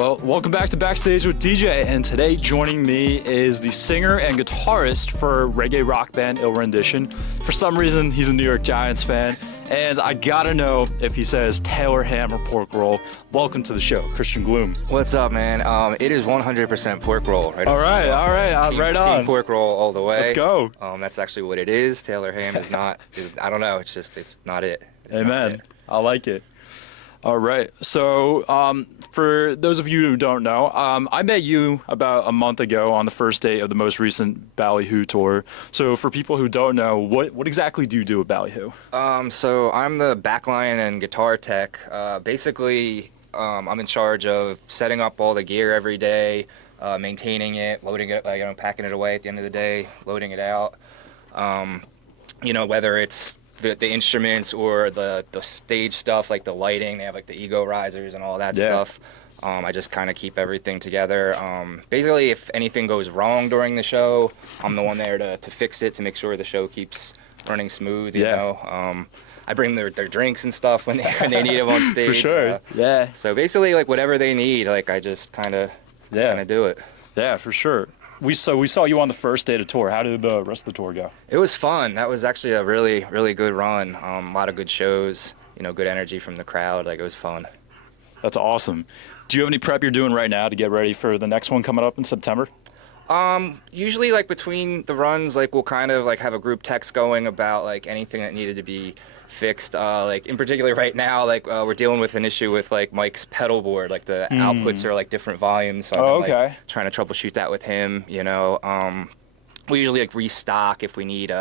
Well, welcome back to Backstage with DJ, and today joining me is the singer and guitarist for reggae rock band Ill Rendition. For some reason, he's a New York Giants fan, and I gotta know if he says Taylor ham or pork roll. Welcome to the show, Christian Glomb. What's up, man? It is 100% pork roll. Right all right, right on. Team pork roll all the way. Let's go. That's actually what it is. Taylor ham is not. I don't know. It's not it. Amen. I like it. All right. So, for those of you who don't know, I met you about a month ago on the first day of the most recent Ballyhoo tour. So, for people who don't know, what exactly do you do at Ballyhoo? So I'm the backline and guitar tech. Basically, I'm in charge of setting up all the gear every day, maintaining it, loading it, packing it away at the end of the day, loading it out. Whether it's the instruments or the stage stuff, like the lighting, they have like the ego risers and all that stuff. I just kind of keep everything together. Basically, if anything goes wrong during the show, I'm the one there to fix it, to make sure the show keeps running smooth, you know. I bring their drinks and stuff when they need them on stage. For sure. So basically, like, whatever they need, like, I just kind of do it. Yeah, for sure. We saw you on the first day of the tour. How did the rest of the tour go? It was fun. That was actually a really, really good run. A lot of good shows, good energy from the crowd. Like, it was fun. That's awesome. Do you have any prep you're doing right now to get ready for the next one coming up in September? Usually, like, between the runs, like, we'll kind of, like, have a group text going about, like, anything that needed to be fixed. Like, in particular right now, like, we're dealing with an issue with, like, Mike's pedal board. Like, the outputs are, like, different volumes. So I've been, like, trying to troubleshoot that with him, We usually, like, restock if we need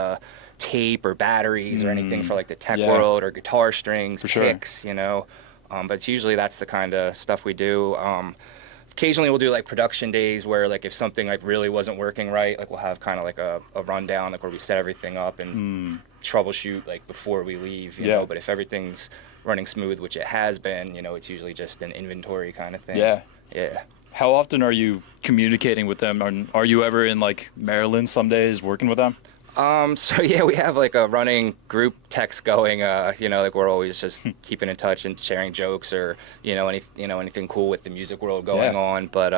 tape or batteries or anything for, like, the tech world, or guitar strings, picks, But it's usually that's the kind of stuff we do. Occasionally we'll do, like, production days where, like, if something, like, really wasn't working right, like, we'll have kind of like a rundown, like, where we set everything up and troubleshoot, like, before we leave, you know. But if everything's running smooth, which it has been, it's usually just an inventory kind of thing. Yeah. How often are you communicating with them? Are you ever in, like, Maryland some days working with them? So yeah, we have, like, a running group text going, like, we're always just keeping in touch and sharing jokes or, anything cool with the music world going on. But,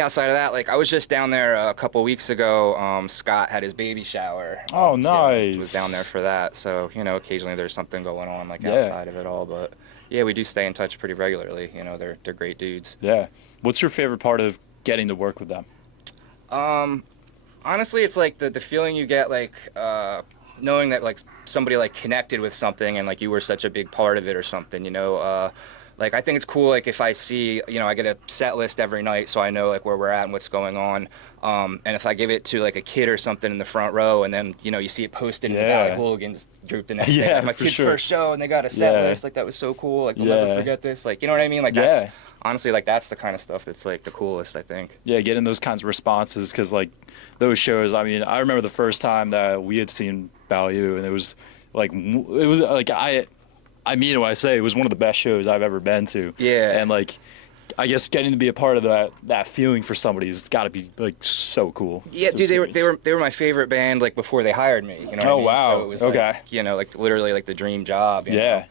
outside of that, like, I was just down there a couple weeks ago. Scott had his baby shower. Oh, nice. So I was down there for that. So, occasionally there's something going on, like, outside of it all. But yeah, we do stay in touch pretty regularly. They're great dudes. Yeah. What's your favorite part of getting to work with them? Honestly, it's like the feeling you get, like, knowing that, like, somebody, like, connected with something and, like, you were such a big part of it or something, Like, I think it's cool, like, if I see, I get a set list every night, so I know, like, where we're at and what's going on. And if I give it to, like, a kid or something in the front row, and then, you see it posted in the Valley Hooligans group the next day, like, my kid's first show, and they got a set list, like, that was so cool, like, we'll never forget this, like, you know what I mean? Like, that's, honestly, like, that's the kind of stuff that's, like, the coolest, I think. Yeah, getting those kinds of responses, because, like, those shows, I mean, I remember the first time that we had seen Ballyhoo, and it was, like, I mean what I say, it was one of the best shows I've ever been to. Yeah. And, like, I guess getting to be a part of that feeling for somebody has got to be, like, so so Yeah, dude, they were my favorite band, like, before they hired me. You know what I mean? Wow. So it was like, like, literally, like, the dream job. You know?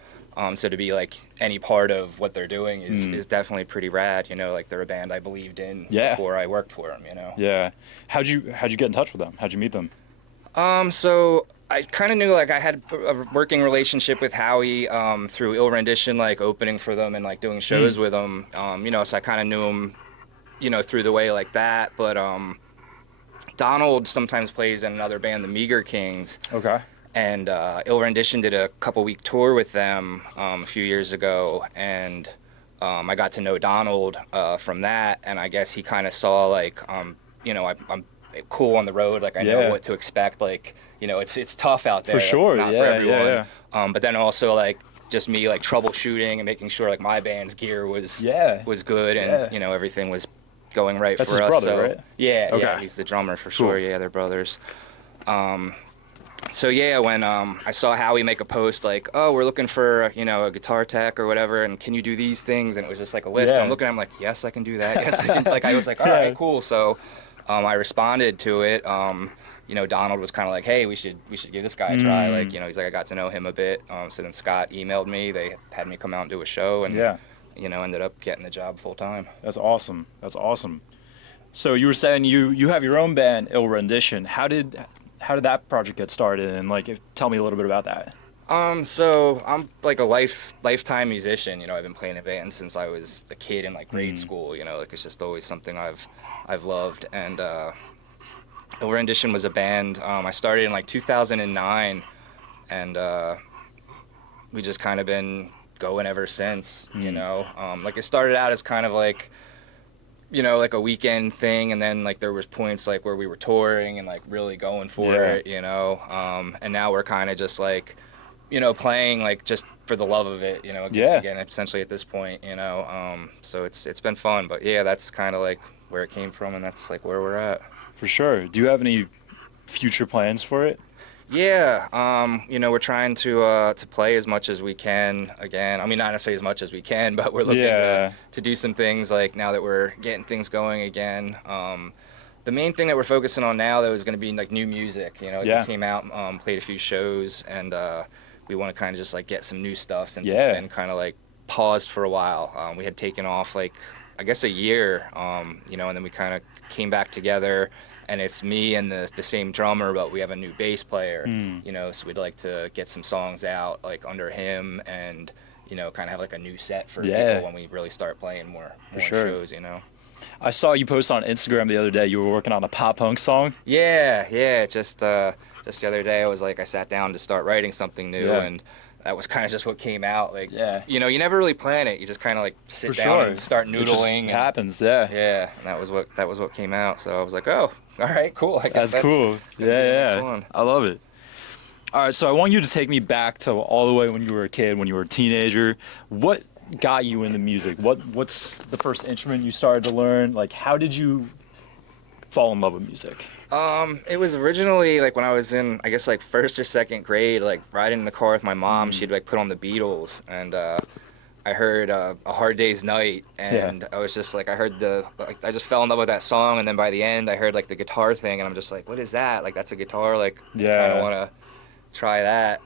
So to be, like, any part of what they're doing is definitely pretty rad. Like, they're a band I believed in before I worked for them. Yeah. How'd you get in touch with them? How'd you meet them? So I kind of knew, like, I had a working relationship with Howie through Ill Rendition, like, opening for them and, like, doing shows with them. So I kind of knew him, through the way like that. But Donald sometimes plays in another band, the Meager Kings. Okay. And Ill Rendition did a couple-week tour with them a few years ago, and I got to know Donald from that. And I guess he kind of saw, like, I'm cool on the road, like, I know what to expect, like, it's tough out there. For sure, it's not for everyone. But then also, like, just me, like, troubleshooting and making sure, like, my band's gear was good and everything was going right That's for his us. brother, right? Yeah, he's the drummer for sure. Yeah, they're brothers. So yeah, when I saw Howie make a post like, oh, we're looking for a guitar tech or whatever, and can you do these things? And it was just like a list. I'm looking at him like, yes, I can do that. Yes, I can. Like, I was like, all right, cool. So I responded to it. Donald was kind of like, hey, we should give this guy a try. Like, he's like, I got to know him a bit. So then Scott emailed me. They had me come out and do a show, and ended up getting the job full time. That's awesome. That's awesome. So you were saying you have your own band, Ill Rendition. How did that project get started? And like, tell me a little bit about that. So I'm like a lifetime musician. I've been playing in bands since I was a kid in like grade school. Like it's just always something I've loved. And Ill Rendition was a band I started in like 2009, and we just kind of been going ever since. Like it started out as kind of like like a weekend thing, and then like there was points like where we were touring and like really going for it. And now we're kind of just like playing like just for the love of it, again, essentially at this point, so it's been fun. But yeah, that's kind of like where it came from, and that's like where we're at. For sure. Do you have any future plans for it? Yeah, we're trying to play as much as we can again. I mean, not necessarily as much as we can, but we're looking to do some things like now that we're getting things going again. The main thing that we're focusing on now, though, is going to be like new music. We came out, played a few shows, and we want to kind of just like get some new stuff since it's been kind of like paused for a while. We had taken off like I guess a year, and then we kind of came back together, and it's me and the same drummer, but we have a new bass player. So we'd like to get some songs out like under him, and kind of have like a new set for people when we really start playing more shows. I saw you post on Instagram the other day. You were working on a pop punk song. Yeah. Just the other day, I sat down to start writing something new, and that was kind of just what came out. Like, you never really plan it. You just kind of like sit down and start noodling. It just happens, Yeah, and that was what came out. So I was like, oh, all right, cool. I guess that's cool. Yeah. I love it. All right, so I want you to take me back to all the way when you were a kid, when you were a teenager. What got you into music? What's the first instrument you started to learn? Like, how did you fall in love with music? It was originally like when I was in, I guess like first or second grade, like riding in the car with my mom, she'd like put on the Beatles, and I heard A Hard Day's Night, and I was just like, I just fell in love with that song, and then by the end I heard like the guitar thing, and I'm just like, what is that? Like, that's a guitar, like, I kind of want to try that.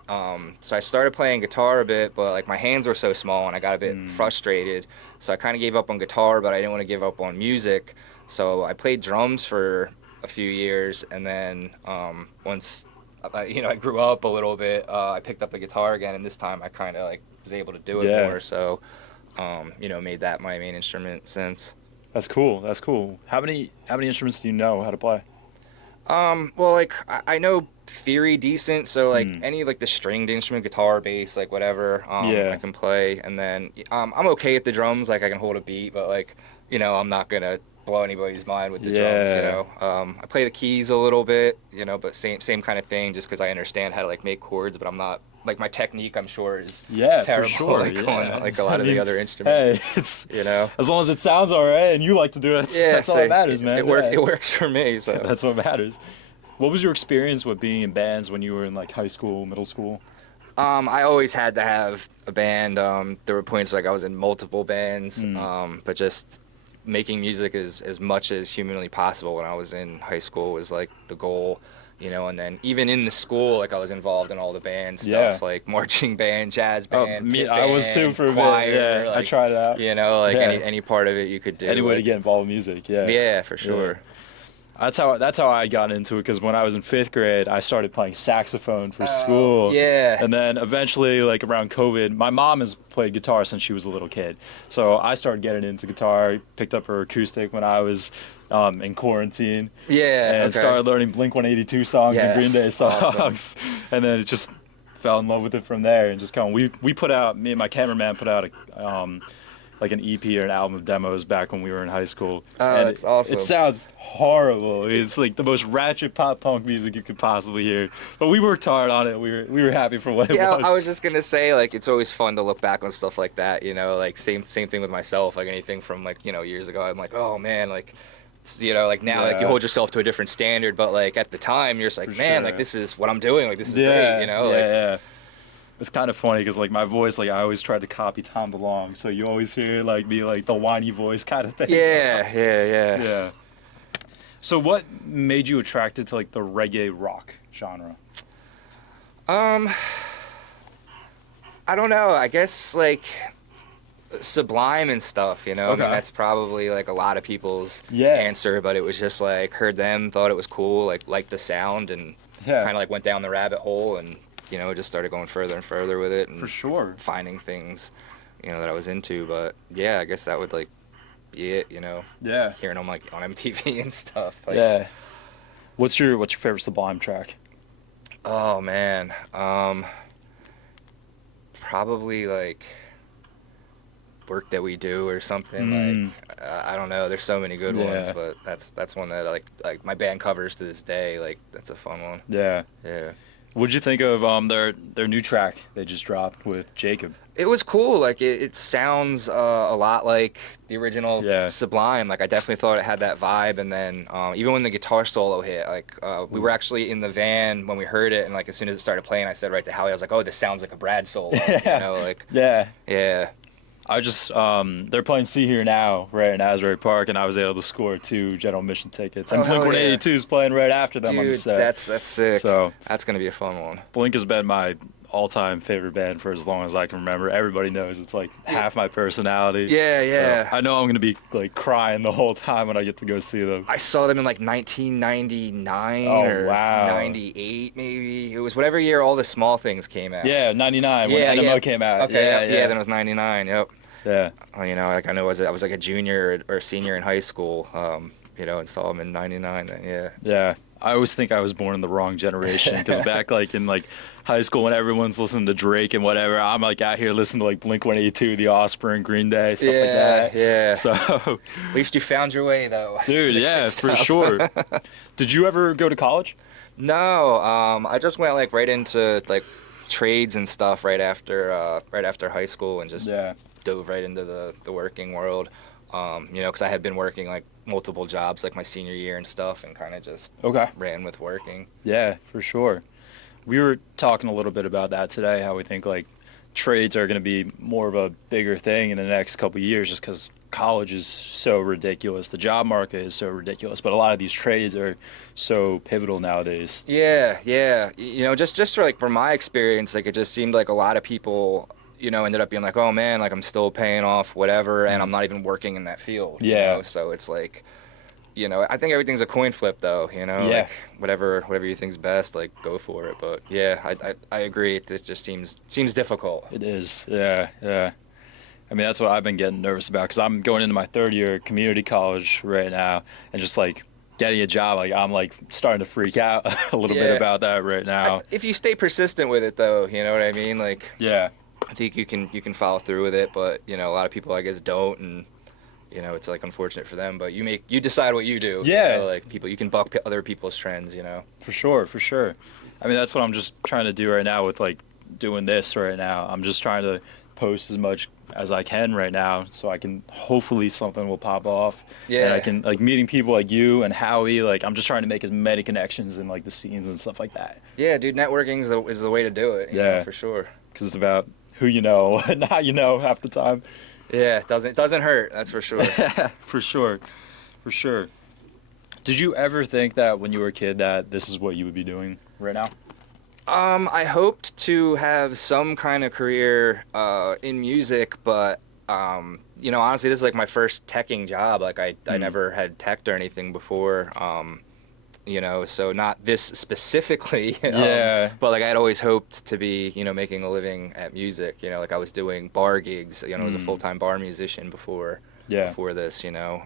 So I started playing guitar a bit, but like my hands were so small and I got a bit frustrated, so I kind of gave up on guitar, but I didn't want to give up on music, so I played drums for a few years, and then once I grew up a little bit, I picked up the guitar again, and this time I kind of like was able to do it more, so made that my main instrument since. That's cool. How many instruments do you know how to play? Well, like I know theory decent, so like any like the stringed instrument, guitar, bass, like whatever, I can play, and then I'm okay at the drums, like I can hold a beat, but like I'm not gonna blow anybody's mind with the drums, I play the keys a little bit, but same kind of thing, just because I understand how to like make chords, but I'm not like, my technique, I'm sure, is terrible, for sure. On like a lot of the other instruments. Hey, it's as long as it sounds all right and you like to do it, that's all that matters, man. It works for me, so that's what matters. What was your experience with being in bands when you were in like high school, middle school? I always had to have a band. There were points like I was in multiple bands, but just making music as much as humanly possible when I was in high school was like the goal, and then even in the school, like I was involved in all the band stuff, like marching band, jazz band, I was too for a choir, bit. Like, I tried it out. Any part of it you could do. Any way to get involved with music, Yeah, for sure. Yeah. That's how I got into it, because when I was in 5th grade, I started playing saxophone for school. Yeah. And then eventually, like around COVID, my mom has played guitar since she was a little kid. So I started getting into guitar, picked up her acoustic when I was in quarantine. Yeah. And started learning Blink-182 songs and Green Day songs. Awesome. And then it just fell in love with it from there, and just kind of, we put out, me and my cameraman put out like an EP or an album of demos back when we were in high school. And that's awesome. It sounds horrible. It's like the most ratchet pop punk music you could possibly hear. But we worked hard on it. We were happy for what it was. Yeah, I was just gonna say, like, it's always fun to look back on stuff like that. Like same thing with myself. Like anything from like years ago, I'm like, oh man, like. Like now, like you hold yourself to a different standard, but like at the time, you're just like, man, like this is what I'm doing. Like this is great. Yeah. It's kind of funny because like my voice, like I always tried to copy Tom DeLonge, so you always hear like me like the whiny voice kind of thing. Yeah. So what made you attracted to like the reggae rock genre? I don't know. I guess like Sublime and stuff, you know. I Okay. mean, that's probably like a lot of people's Yeah. answer, but it was just like heard them, thought it was cool, like liked the sound, and Yeah. kind of like went down the rabbit hole, and you know, just started going further and further with it, and For sure. finding things, you know, that I was into. But yeah, I guess that would like be it, you know. Yeah. Hearing them like on MTV and stuff. Like, Yeah. What's your favorite Sublime track? Oh man, probably like Work That We Do or something. Like I don't know. There's so many good ones, Yeah. but that's one that like my band covers to this day. Like that's a fun one. Yeah. Yeah. What'd you think of their new track they just dropped with Jacob? It was cool. Like it sounds a lot like the original Yeah. Sublime. Like I definitely thought it had that vibe. And then even when the guitar solo hit, like we were actually in the van when we heard it, and like as soon as it started playing, I said right to Howie, I was like, "Oh, this sounds like a Brad solo." You know, like Yeah. yeah. I just they're playing See Here Now right in Asbury Park, and I was able to score 2 General Admission tickets. And Oh, hell Blink-182 is playing right after them on the Dude, set. that's sick. So That's gonna be a fun one. Blink has been my all-time favorite band for as long as I can remember. Everybody knows it's like half my personality. Yeah, yeah. So I know I'm gonna be like crying the whole time when I get to go see them. I saw them in like 1999 Oh, or wow. 98 maybe. It was whatever year all the Small Things came out. Yeah, 99 when Yeah, NMO yeah. came out. Okay, Yeah, yeah, then it was 99. Yep. yeah. You know, like I know I was like a junior or senior in high school. You know, and saw them in 99. Yeah. Yeah, I always think I was born in the wrong generation because back like in like high school when everyone's listening to Drake and whatever, I'm like out here listening to like Blink-182, The Offspring, Green Day, stuff like that. Yeah. So, At least you found your way though. dude, yeah, for sure. Did you ever go to college? No, I just went like right into like trades and stuff right after high school, and just Yeah. dove right into the working world. You know, because I had been working like multiple jobs like my senior year and stuff, and kind of just Okay. ran with working. Yeah, for sure. We were talking a little bit about that today, how we think like trades are going to be more of a bigger thing in the next couple of years just because college is so ridiculous. The job market is so ridiculous, but a lot of these trades are so pivotal nowadays. Yeah, yeah. You know, just for, like from my experience, like it just seemed like a lot of people, you know, ended up being like, oh man, like I'm still paying off whatever, and I'm not even working in that field. You Yeah. know? So it's like, you know, I think everything's a coin flip though. You know, Yeah. like whatever you think's best, like go for it. But yeah, I agree. It just seems difficult. It is, yeah, yeah. I mean, that's what I've been getting nervous about because I'm going into my 3rd year of community college right now, and just like getting a job, like I'm like starting to freak out a little bit Yeah. about that right now. If you stay persistent with it though, you know what I mean? Like Yeah, I think you can follow through with it, but you know, a lot of people I guess don't, and you know, it's like unfortunate for them. But you decide what you do. Yeah. You know, like you can buck other people's trends. You know. for sure, for sure. I mean, that's what I'm just trying to do right now with like doing this right now. I'm just trying to post as much as I can right now so I can hopefully something will pop off. Yeah. And I can like meeting people like you and Howie, like I'm just trying to make as many connections in like the scenes and stuff like that. Yeah, dude, networking is the way to do it. You know, Yeah. for sure. Because it's about who you know and how you know half the time. Yeah, it doesn't hurt. That's for sure. For sure. For sure. Did you ever think that when you were a kid that this is what you would be doing right now? I hoped to have some kind of career in music, but you know, honestly, this is like my first teching job. Like I never had teched or anything before. You know, so not this specifically. Yeah. But like I'd always hoped to be, you know, making a living at music. You know, like I was doing bar gigs. You know, I was a full-time bar musician before this. You know,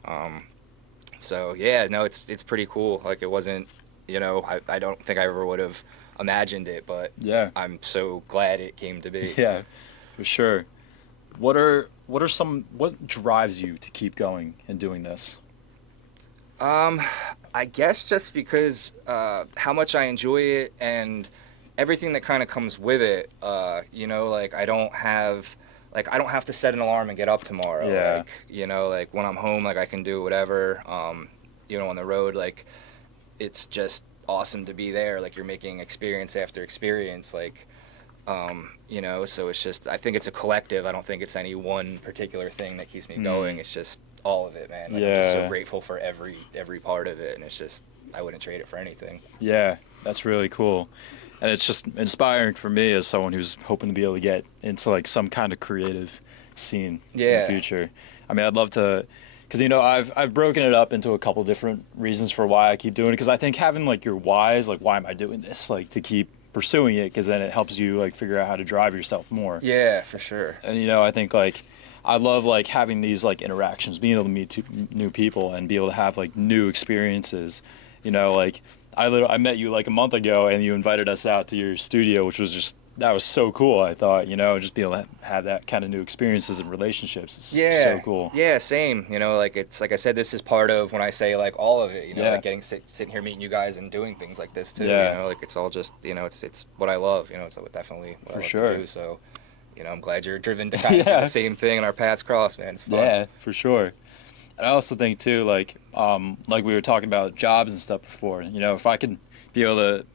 so yeah, no, it's pretty cool. Like it wasn't, you know, I don't think I ever would have imagined it, but Yeah. I'm so glad it came to be. Yeah, for sure. What drives you to keep going and doing this? I guess just because how much I enjoy it and everything that kind of comes with it. You know, like I don't have to set an alarm and get up tomorrow. Yeah. Like, you know, like when I'm home, like I can do whatever. You know, on the road, like it's just awesome to be there. Like you're making experience after experience. Like, you know, so it's just, I think it's a collective. I don't think it's any one particular thing that keeps me going. It's just all of it, man. Like, I'm just so grateful for every part of it, and it's just, I wouldn't trade it for anything. Yeah, that's really cool. And it's just inspiring for me as someone who's hoping to be able to get into like some kind of creative scene in Yeah. the future. I mean, I'd love to, because I've broken it up into a couple different reasons for why I keep doing it. Because I think having like your whys, like why am I doing this, like to keep pursuing it, because then it helps you like figure out how to drive yourself more. Yeah, for sure. And I think like I love like having these like interactions, being able to meet new people and be able to have like new experiences. Like I met you like a month ago and you invited us out to your studio, which was that was so cool. I thought, just be able to have that kind of new experiences and relationships. It's so cool. Yeah, same. Like it's like I said, this is part of when I say like all of it. Yeah. Like sitting here meeting you guys and doing things like this too. Yeah. Like it's all just it's what I love. So definitely what I love sure. to do. So I'm glad you're driven to kind of do the same thing and our paths cross, man. It's fun. Yeah, for sure. And I also think too, like we were talking about jobs and stuff before. If I can be able to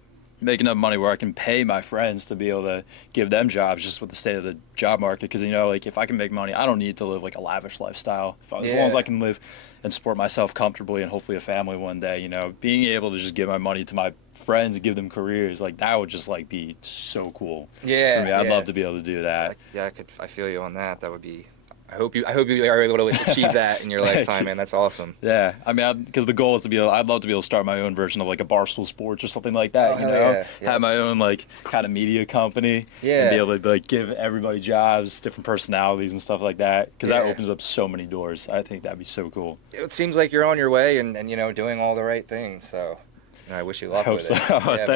make enough money where I can pay my friends to be able to give them jobs, just with the state of the job market. Because like if I can make money, I don't need to live like a lavish lifestyle. As long as I can live and support myself comfortably and hopefully a family one day, being able to just give my money to my friends and give them careers, like that would just like be so cool. Yeah, for me. I'd love to be able to do that. I feel you on that. That would be. I hope you are able to achieve that in your lifetime, man. That's awesome. Yeah, I mean, because the goal is to I'd love to be able to start my own version of like a Barstool Sports or something like that. Yeah. Have my own like kind of media company. Yeah. And be able to like give everybody jobs, different personalities and stuff like that. Because that opens up so many doors. I think that'd be so cool. It seems like you're on your way and doing all the right things. So I wish you luck with it. I hope so. Yeah,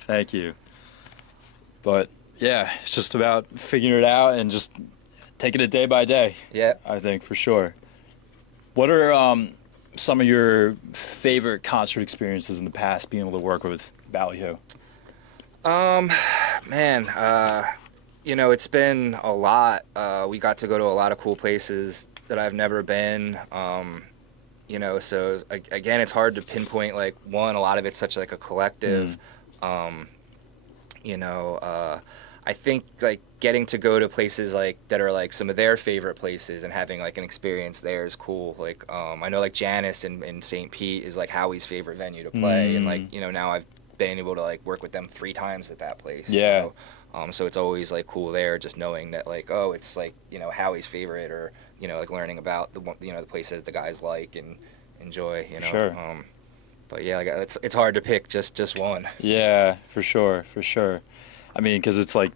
Thank you. But yeah, it's just about figuring it out and just taking it day by day. Yeah. I think for sure. What are some of your favorite concert experiences in the past, being able to work with Ballyhoo? Man, it's been a lot. We got to go to a lot of cool places that I've never been. So again, it's hard to pinpoint like one. A lot of it's such like a collective. I think like getting to go to places like that are like some of their favorite places and having like an experience there is cool. Like I know like Janice in St. Pete is like Howie's favorite venue to play, and like now I've been able to like work with them 3 times at that place. Yeah. So it's always like cool there, just knowing that like it's like Howie's favorite, or like learning about the the places the guys like and enjoy. Sure. But yeah, like it's hard to pick just one. Yeah, for sure. I mean, because it's like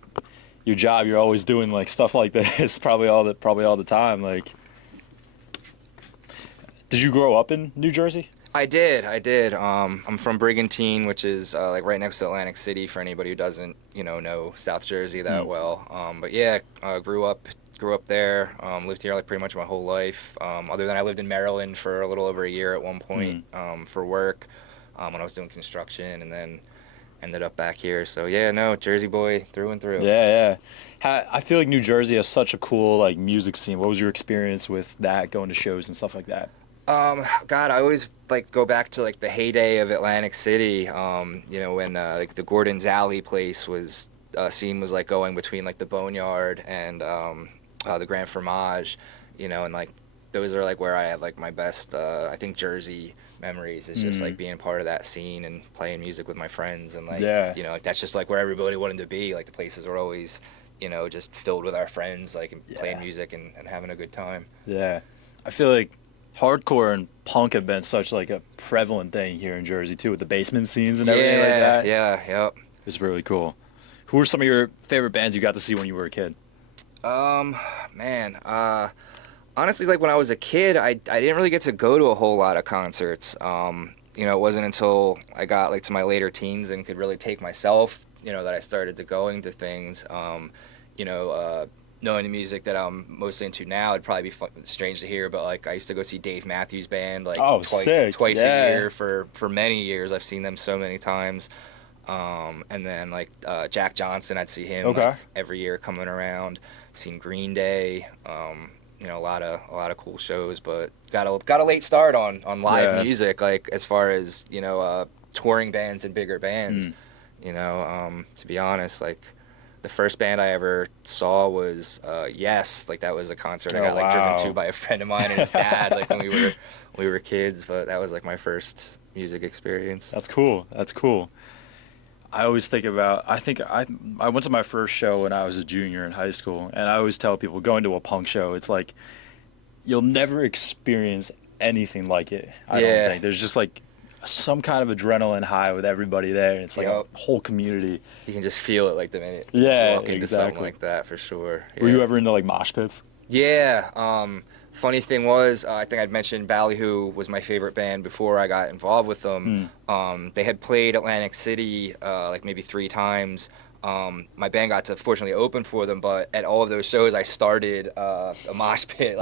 your job, you're always doing like stuff like this, probably all the time. Like, did you grow up in New Jersey? I did. I'm from Brigantine, which is like right next to Atlantic City. For anybody who doesn't, know South Jersey that well. But yeah, grew up there. Lived here like pretty much my whole life. Other than I lived in Maryland for a little over a year at one point for work when I was doing construction, and then ended up back here. So yeah, no, Jersey boy through and through. Yeah. I feel like New Jersey has such a cool like music scene. What was your experience with that, going to shows and stuff like that? God, I always like go back to like the heyday of Atlantic City. When like the Gordon's Alley place was scene was like going between like the Boneyard and the Grand Fromage, and like those are like where I had like my best I think Jersey memories, is just like being part of that scene and playing music with my friends, and like like that's just like where everybody wanted to be. Like the places were always just filled with our friends, like playing music and having a good time. Yeah, I feel like hardcore and punk have been such like a prevalent thing here in Jersey too, with the basement scenes and everything like that. Yep. It's really cool. Who were some of your favorite bands you got to see when you were a kid? Honestly, like when I was a kid, I didn't really get to go to a whole lot of concerts. It wasn't until I got like to my later teens and could really take myself, that I started to going to things. Knowing the music that I'm mostly into now, it'd probably be strange to hear, but like I used to go see Dave Matthews Band like twice a year for many years. I've seen them so many times. And then like Jack Johnson, I'd see him like, every year coming around. Seen Green Day. A lot of cool shows, but got a late start on live music, like as far as touring bands and bigger bands. To be honest, like the first band I ever saw was Yes. Like that was a concert I got like driven to by a friend of mine and his dad, like when we were kids. But that was like my first music experience. That's cool. I always think about, I went to my first show when I was a junior in high school, and I always tell people going to a punk show, it's like you'll never experience anything like it. I don't think. There's just like some kind of adrenaline high with everybody there, and it's like a whole community. You can just feel it like the minute you walk into something like that, for sure. Were you ever into like mosh pits? Yeah. Funny thing was, I think I'd mentioned Ballyhoo was my favorite band before I got involved with them. They had played Atlantic City like maybe 3 times. My band got to fortunately open for them, but at all of those shows, I started a mosh pit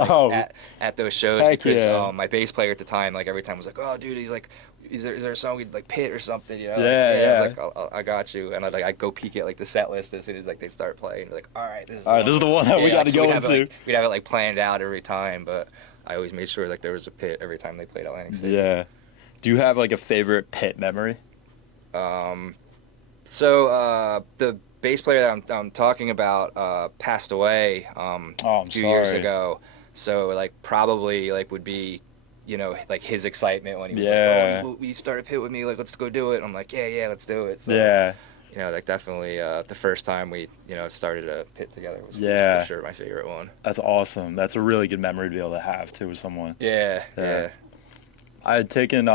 at those shows because my bass player at the time, like every time was like, "Oh, dude," he's like, "Is there a song we'd like pit or something?" You know? I was like, I got you, and I'd go peek at like the set list as soon as like they'd start playing. Like, all right, this is the one that we got to go into. We'd have it like planned out every time, but I always made sure like there was a pit every time they played Atlantic City. Yeah. Do you have like a favorite pit memory? So the bass player that I'm talking about passed away a few years ago. So like probably like would be, you know, like his excitement when he was like, "Oh, you start a pit with me, like let's go do it." And I'm like, yeah, let's do it. So, you know, like definitely the first time we, you know, started a pit together was for sure my favorite one. That's awesome. That's a really good memory to be able to have too with someone. Yeah. I had taken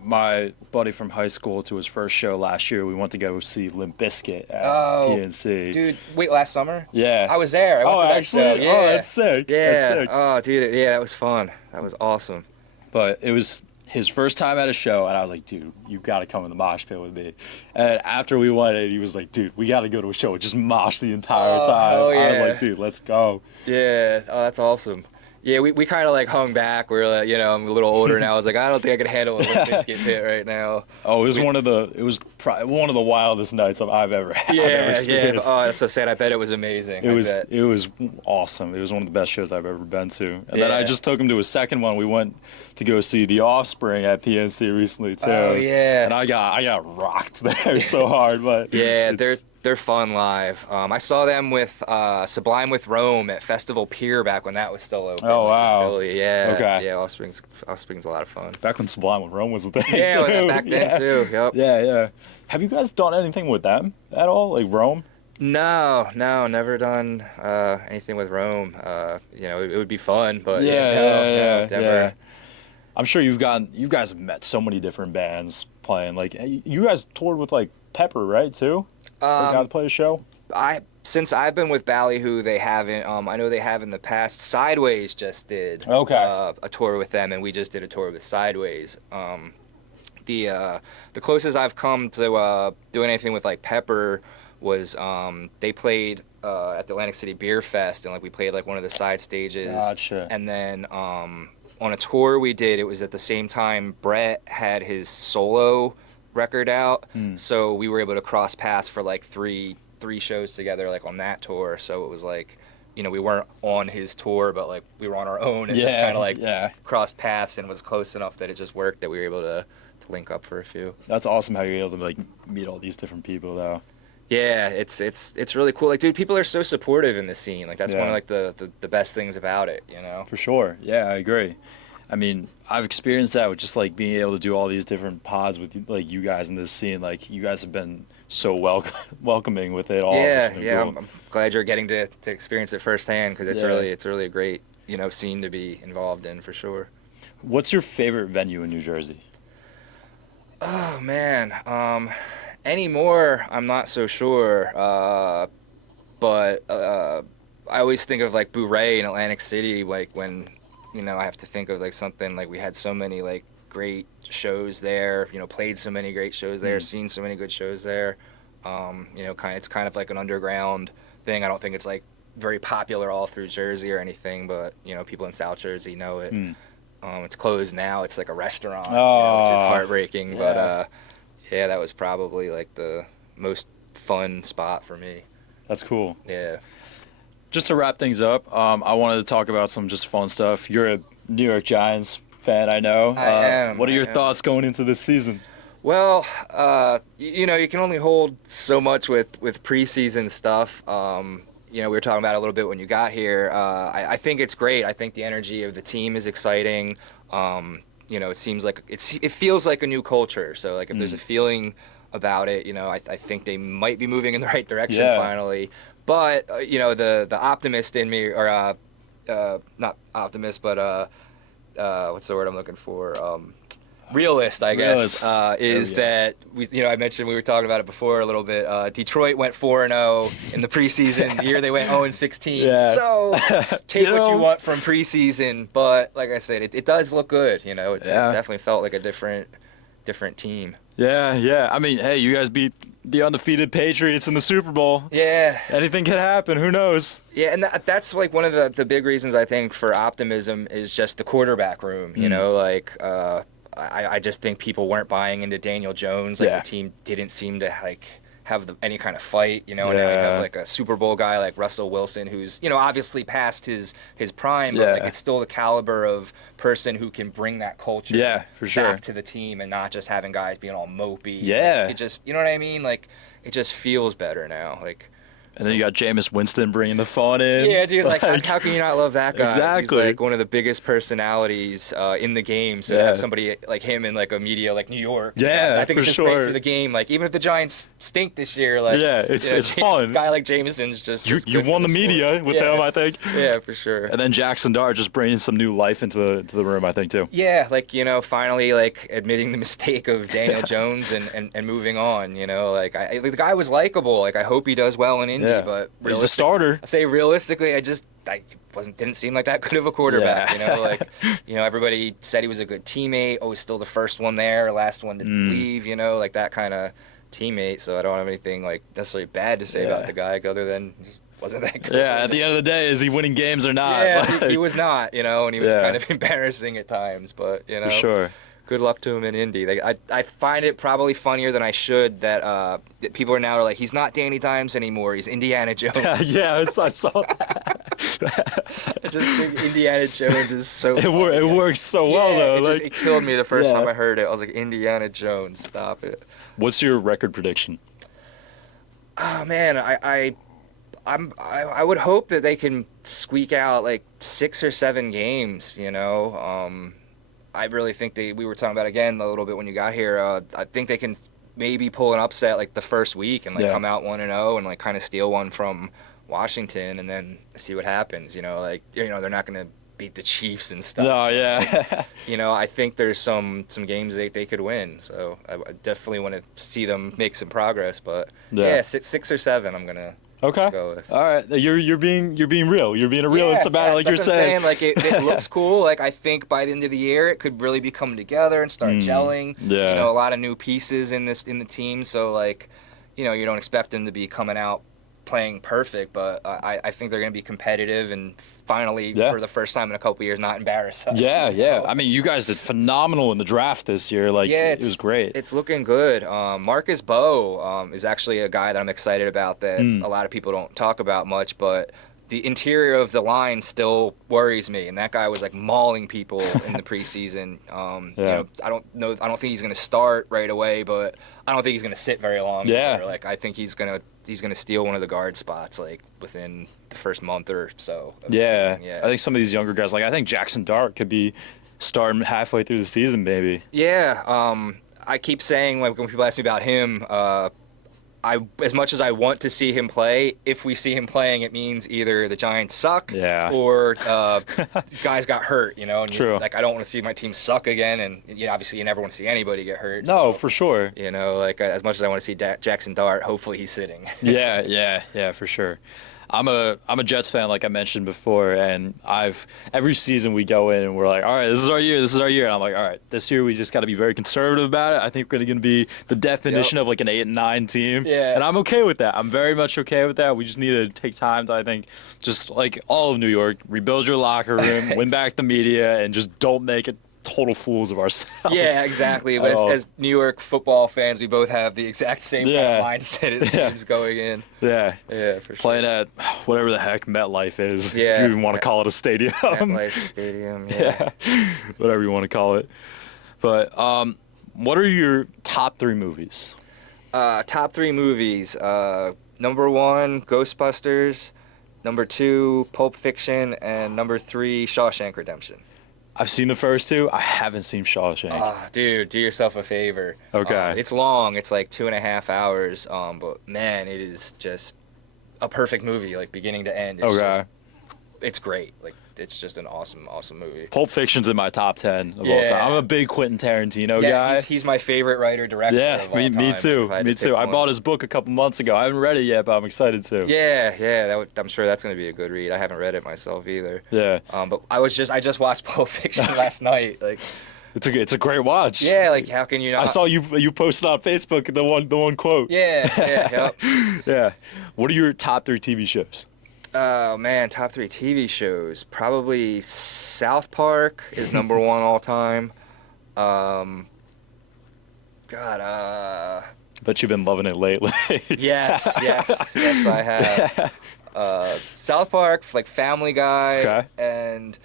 my buddy from high school to his first show last year. We went to go see Limp Bizkit at PNC. Dude, wait, last summer? Yeah. I was there. I went to that show. Yeah. Oh, that's sick. Yeah. That's sick. Oh, dude, yeah, that was fun. That was awesome. But it was his first time at a show, and I was like, dude, you got to come in the mosh pit with me. And after we went in, he was like, dude, we got to go to a show. Just mosh the entire time. Oh, yeah. I was like, dude, let's go. Yeah. Oh, that's awesome. Yeah, we kind of like hung back. We were like, you know, I'm a little older now. I was like, I don't think I could handle a Limp Bizkit pit right now. Oh, it was probably one of the wildest nights I've ever had. Yeah. Oh, that's so sad. I bet it was amazing. It was awesome. It was one of the best shows I've ever been to. And then I just took him to a second one. We went to go see The Offspring at PNC recently too. Oh yeah. And I got rocked there so hard, but yeah, they're fun live. I saw them with Sublime with Rome at Festival Pier back when that was still open. Oh wow. In Philly. Yeah. Okay. Yeah, Offspring's a lot of fun. Back when Sublime with Rome was a thing. Yeah, too. Back then too. Yep. Yeah. Have you guys done anything with them at all, like Rome? No, never done anything with Rome. You know, it would be fun, but never. Yeah. I'm sure you guys have met so many different bands playing. Like you guys toured with like Pepper, right? Too. Got to play a show. Since I've been with Ballyhoo, they haven't. I know they have in the past. Sideways just did a tour with them, and we just did a tour with Sideways. The closest I've come to doing anything with like Pepper was they played at the Atlantic City Beer Fest, and like we played like one of the side stages. Gotcha. And then on a tour we did, it was at the same time Brett had his solo record out, so we were able to cross paths for like three shows together, like on that tour. So it was like, you know, we weren't on his tour, but like we were on our own, and just kind of like crossed paths, and was close enough that it just worked that we were able to link up for a few. That's awesome how you're able to like meet all these different people though. Yeah, it's really cool. Like, dude, people are so supportive in the scene. Like, that's one of like the best things about it, you know? For sure. Yeah, I agree. I mean, I've experienced that with just like being able to do all these different pods with like you guys in this scene. Like, you guys have been so welcoming with it all. Yeah. Cool. I'm glad you're getting to experience it firsthand, because it's really a great, you know, scene to be involved in, for sure. What's your favorite venue in New Jersey? Oh man, anymore I'm not so sure. But I always think of like Bourrée in Atlantic City, like when, you know, I have to think of like something like we had so many like great shows there, you know, played so many great shows there, seen so many good shows there. You know, it's kind of like an underground thing. I don't think it's like very popular all through Jersey or anything, but you know, people in South Jersey know it. It's closed now. It's like a restaurant, you know, which is heartbreaking. Yeah. But yeah, that was probably like the most fun spot for me. That's cool. Yeah. Just to wrap things up, I wanted to talk about some just fun stuff. You're a New York Giants fan, I know. I am. What are your thoughts going into this season? Well, you know, you can only hold so much with preseason stuff. You know, we were talking about it a little bit when you got here. I think it's great. I think the energy of the team is exciting. You know, it seems like it feels like a new culture. So, like, if there's a feeling about it. You know, I think they might be moving in the right direction Yeah. finally. But you know, the optimist in me, or not optimist, but what's the word I'm looking for? Realist, I guess, is that I mentioned, we were talking about it before a little bit. Detroit went 4-0 in the preseason. The year they went 0-16. Yeah. So take what you want from preseason, but like I said, it does look good. You know, it's definitely felt like a different team. Yeah. I mean, hey, you guys beat the undefeated Patriots in the Super Bowl. Yeah. Anything can happen. Who knows? Yeah, and that's like one of the big reasons I think for optimism is just the quarterback room. You know, like. I just think people weren't buying into Daniel Jones. Like the team didn't seem to like have any kind of fight, you know. And now you have like a Super Bowl guy like Russell Wilson, who's, you know, obviously past his prime, but like it's still the caliber of person who can bring that culture back to the team, and not just having guys being all mopey. Yeah, like, it just, you know what I mean? Like it just feels better now. Like. And then you got Jameis Winston bringing the fun in. Yeah, dude, like how can you not love that guy? Exactly. He's like one of the biggest personalities in the game. So to have somebody like him in like a media like New York, I think it's just great for the game. Like even if the Giants stink this year, like it's fun. A guy like Jameson's just you won the media with him, I think. Yeah, for sure. And then Jackson Dart just bringing some new life into the room, I think, too. Yeah, like, you know, finally like admitting the mistake of Daniel Jones and moving on. You know, like the guy was likable. Like I hope he does well in Indy, but he's a starter. I say realistically, I didn't seem like that good of a quarterback. You know, like, you know, everybody said he was a good teammate. Always still the first one there, last one to leave. You know, like that kind of teammate. So I don't have anything like necessarily bad to say about the guy, other than he just wasn't that good. Yeah, at the end of the day, is he winning games or not? Yeah, he was not. You know, and he was kind of embarrassing at times. But you know, for sure. Good luck to him in Indy. Like, I find it probably funnier than I should that people are now like, he's not Danny Dimes anymore. He's Indiana Jones. Yeah, I saw that. I just think Indiana Jones is so funny. It works so well, though. It killed me the first time I heard it. I was like, Indiana Jones, stop it. What's your record prediction? Oh, man, I would hope that they can squeak out like 6 or 7 games, you know. I really think we were talking about again a little bit when you got here. I think they can maybe pull an upset like the first week and like come out 1-0 and like kind of steal one from Washington, and then see what happens. You know, like, you know, they're not going to beat the Chiefs and stuff. No, yeah. You know, I think there's some games they could win. So I definitely want to see them make some progress. But 6 or 7, I'm gonna. Okay. Go with. All right. You're being real. You're being a realist about it, like you're saying. Like it looks cool. Like I think by the end of the year it could really be coming together and start gelling. Yeah. You know, a lot of new pieces in the team. So like, you know, you don't expect them to be coming out playing perfect, but I think they're going to be competitive and finally, for the first time in a couple years, not embarrass us. Yeah. I mean, you guys did phenomenal in the draft this year. Like, it was great. It's looking good. Marcus Bowe is actually a guy that I'm excited about that a lot of people don't talk about much, but the interior of the line still worries me, and that guy was like mauling people in the preseason. You know, I don't think he's going to start right away, but I don't think he's going to sit very long. Either. Like I think he's going to steal one of the guard spots like within the first month or so. Yeah. I think some of these younger guys, like I think Jackson Dart could be starting halfway through the season, maybe. Yeah. I keep saying, like, when people ask me about him, as much as I want to see him play, if we see him playing, it means either the Giants suck or guys got hurt, you know? And True. Like, I don't want to see my team suck again, and obviously you never want to see anybody get hurt. No, so, for sure. You know, like, as much as I want to see Jackson Dart, hopefully he's sitting. Yeah, for sure. I'm a Jets fan, like I mentioned before, and every season we go in and we're like, all right, this is our year, and I'm like, all right, this year we just got to be very conservative about it. I think we're going to be the definition of like an 8-9 team, and I'm okay with that. I'm very much okay with that. We just need to take time to, I think, just like all of New York, rebuild your locker room, win back the media, and just don't make it total fools of ourselves. Yeah, exactly. As New York football fans, we both have the exact same kind of mindset as teams going in. Yeah, for sure. Playing at whatever the heck MetLife is, if you even want to call it a stadium. MetLife Stadium, whatever you want to call it. But what are your top 3 movies? Top 3 movies. Number 1, Ghostbusters. Number 2, Pulp Fiction. And number 3, Shawshank Redemption. I've seen the first two. I haven't seen Shawshank. Oh, dude, do yourself a favor. Okay. It's long. It's like 2.5 hours. But man, it is just a perfect movie, like beginning to end. It's great. Like, it's just an awesome, awesome movie. Pulp Fiction's in my top 10 of all time. I'm a big Quentin Tarantino guy. He's my favorite writer director. Of all me time, too. Me too. I bought his book a couple months ago. I haven't read it yet, but I'm excited to. Yeah. I'm sure that's gonna be a good read. I haven't read it myself either. Yeah. But I just watched Pulp Fiction last night. Like, it's a great watch. Yeah. Like, how can you not? I saw you posted on Facebook the one quote. Yeah. Yep. Yeah. What are your top 3 TV shows? Oh man, top 3 TV shows. Probably South Park is number 1 all time. Bet you've been loving it lately. Yes, I have. South Park, like Family Guy, and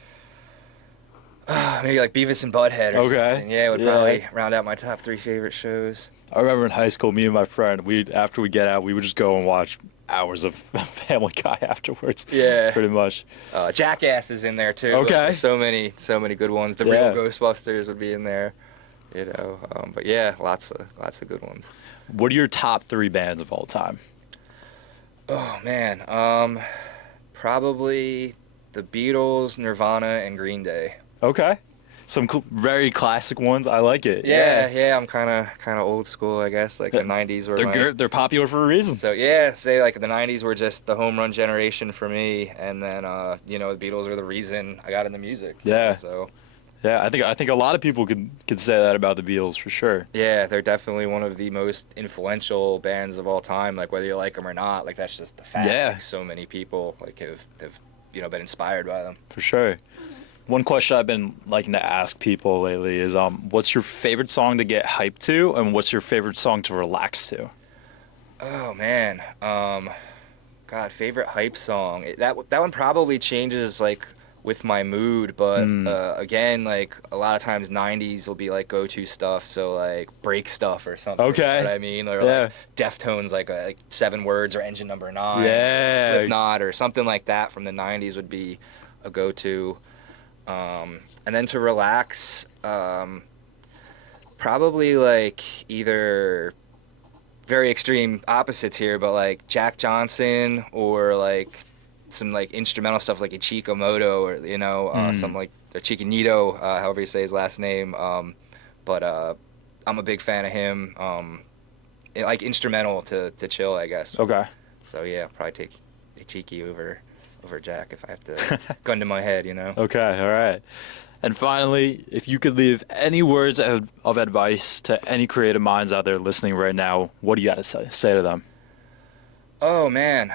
maybe like Beavis and Butthead or something. Yeah, it would probably round out my top 3 favorite shows. I remember in high school, me and my friend, after we get out, we would just go and watch hours of Family Guy afterwards. Yeah, pretty much. Jackass is in there too. Okay. There's so many good ones. The real Ghostbusters would be in there, you know. But yeah, lots of good ones. What are your top 3 bands of all time? Oh man, probably the Beatles, Nirvana, and Green Day. Okay. Some very classic ones. I like it. Yeah. I'm kind of old school, I guess. Like the '90s were. They're popular for a reason. So yeah, say like the '90s were just the home run generation for me, and then the Beatles were the reason I got into music. Yeah. So. Yeah, I think a lot of people could say that about the Beatles for sure. Yeah, they're definitely one of the most influential bands of all time. Like whether you like them or not, like that's just the fact. Yeah. Like, so many people like have been inspired by them. For sure. One question I've been liking to ask people lately is, what's your favorite song to get hyped to, and what's your favorite song to relax to? Oh man, God, favorite hype song. That one probably changes like with my mood, but again, like a lot of times '90s will be like go-to stuff, so like break stuff or something. Okay. You know what I mean? Or like Deftones, like 7 Words or Engine Number 9. Yeah. Or Slipknot or something like that from the '90s would be a go-to. And then to relax, probably like either very extreme opposites here, but like Jack Johnson or like some like instrumental stuff like Ichiko Moto or some like or Chiquinito, however you say his last name. But I'm a big fan of him. Like instrumental to chill, I guess. Okay. So yeah, probably take Ichiki over Jack if I have to gun to my head, you know. Okay, all right. And finally, if you could leave any words of advice to any creative minds out there listening right now, what do you got to say to them? Oh man,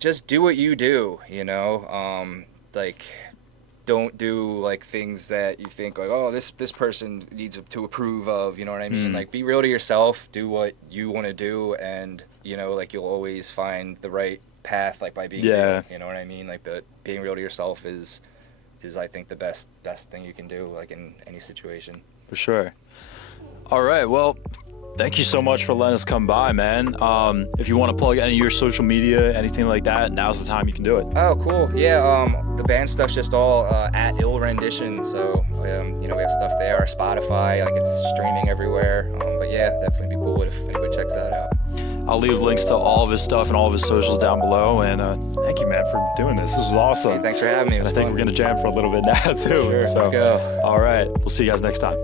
just do what you do, you know. Like, don't do like things that you think like, oh, this person needs to approve of, you know what I mean? Like, be real to yourself, do what you want to do, and you know, like you'll always find the right path, like by being real, you know what I mean? Like, but being real to yourself is I think the best thing you can do, like in any situation. For sure. All right, well, thank you so much for letting us come by, man. If you want to plug any of your social media, anything like that, now's the time you can do it. Oh, cool. Yeah, the band stuff's just all at Ill Rendition, so you know, we have stuff there, Spotify, like it's streaming everywhere. But yeah, definitely be cool if anybody checks that out. I'll leave links to all of his stuff and all of his socials down below. And thank you, man, for doing this. This was awesome. Hey, thanks for having me. I think we're going to jam for a little bit now, too. Sure, so, let's go. All right. We'll see you guys next time.